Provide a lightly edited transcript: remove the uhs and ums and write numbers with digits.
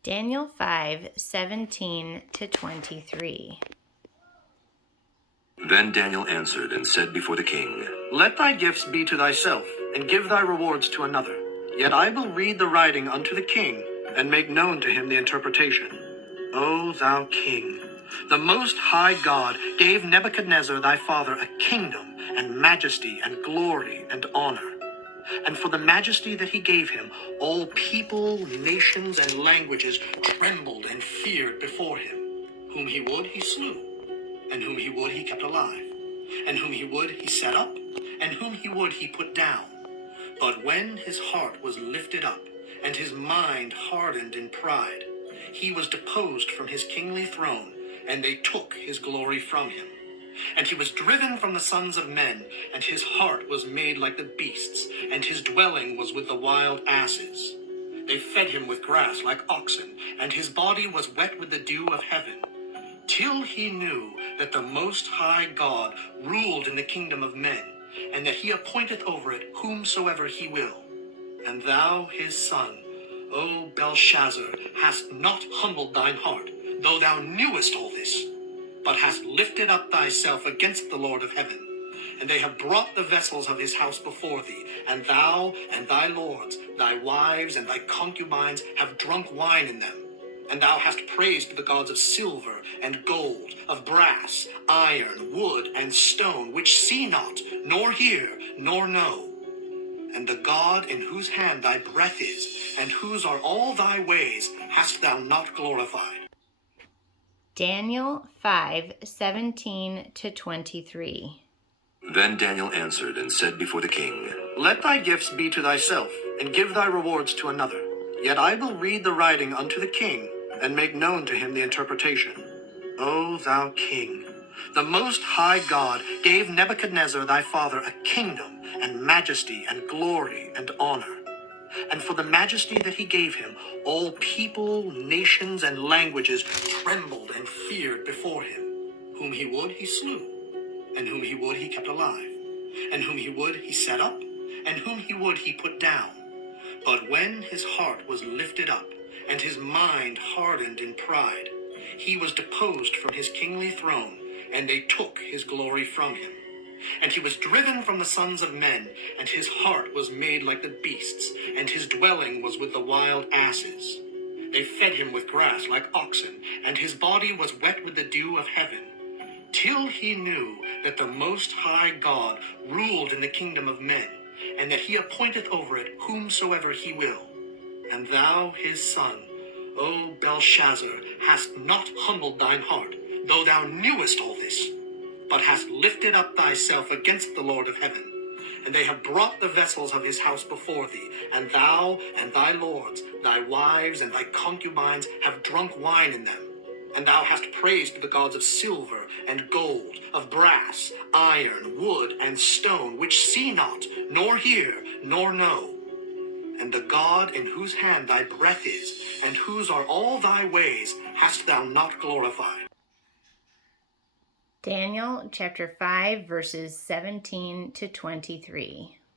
Daniel 5:17-23. Then Daniel answered and said before the king, Let thy gifts be to thyself, and give thy rewards to another. Yet I will read the writing unto the king, and make known to him the interpretation. O thou king, the most high God gave Nebuchadnezzar thy father a kingdom, and majesty, and glory, and honor. And for the majesty that he gave him, all people, nations, and languages trembled and feared before him. Whom he would, he slew, and whom he would, he kept alive, and whom he would, he set up, and whom he would, he put down. But when his heart was lifted up, and his mind hardened in pride, he was deposed from his kingly throne, and they took his glory from him. And he was driven from the sons of men, and his heart was made like the beasts, and his dwelling was with the wild asses. They fed him with grass like oxen, and his body was wet with the dew of heaven, till he knew that the Most High God ruled in the kingdom of men, and that he appointeth over it whomsoever he will. And thou, his son, O Belshazzar, hast not humbled thine heart, though thou knewest all this, but hast lifted up thyself against the Lord of heaven. And they have brought the vessels of his house before thee, and thou and thy lords, thy wives and thy concubines have drunk wine in them. And thou hast praised the gods of silver and gold, of brass, iron, wood, and stone, which see not, nor hear, nor know. And the God in whose hand thy breath is, and whose are all thy ways, hast thou not glorified. Daniel 5:17-23. Then Daniel answered and said before the king, Let thy gifts be to thyself, and give thy rewards to another. Yet I will read the writing unto the king, and make known to him the interpretation. O thou king, the Most High God gave Nebuchadnezzar thy father a kingdom, and majesty, and glory, and honor. And for the majesty that he gave him, all people, nations, and languages trembled and feared before him. Whom he would, he slew, and whom he would, he kept alive, and whom he would, he set up, and whom he would, he put down. But when his heart was lifted up, and his mind hardened in pride, he was deposed from his kingly throne, and they took his glory from him. And he was driven from the sons of men, and his heart was made like the beasts, and his dwelling was with the wild asses. They fed him with grass like oxen, and his body was wet with the dew of heaven, till he knew that the Most High God ruled in the kingdom of men, and that he appointeth over it whomsoever he will. And thou, his son, O Belshazzar, hast not humbled thine heart, though thou knewest all this, but hast lifted up thyself against the Lord of heaven. And they have brought the vessels of his house before thee, and thou and thy lords, thy wives and thy concubines have drunk wine in them. And thou hast praised the gods of silver and gold, of brass, iron, wood, and stone, which see not, nor hear, nor know. And the God in whose hand thy breath is, and whose are all thy ways, hast thou not glorified. Daniel chapter 5 verses 17-23.